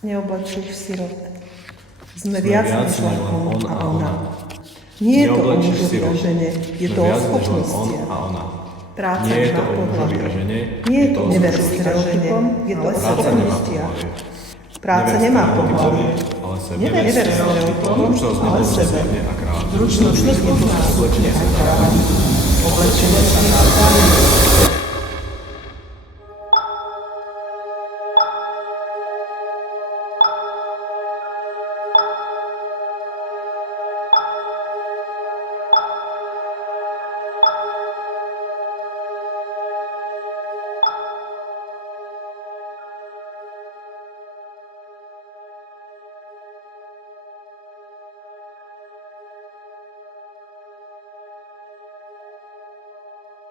Neoblečuješ sirot. Sme viac než len on a ona. Nie je to o Neoblečíš mužovi a sirot. žene, je to o Viac než len on schopnostiach. a ona. Práca Nie je to nemá o mužovi a pohlavie. žene, Nie je to o mužovi mužovi a žene, je to o Práca nemá schopnostiach. pohlavie. Práca nemá pohlavie. Ale sebe. Never stereotypom, ale sebe. A kráľ. Zručnosť nepozná oblečenie a kráľ. Oblečenie sa kráľ.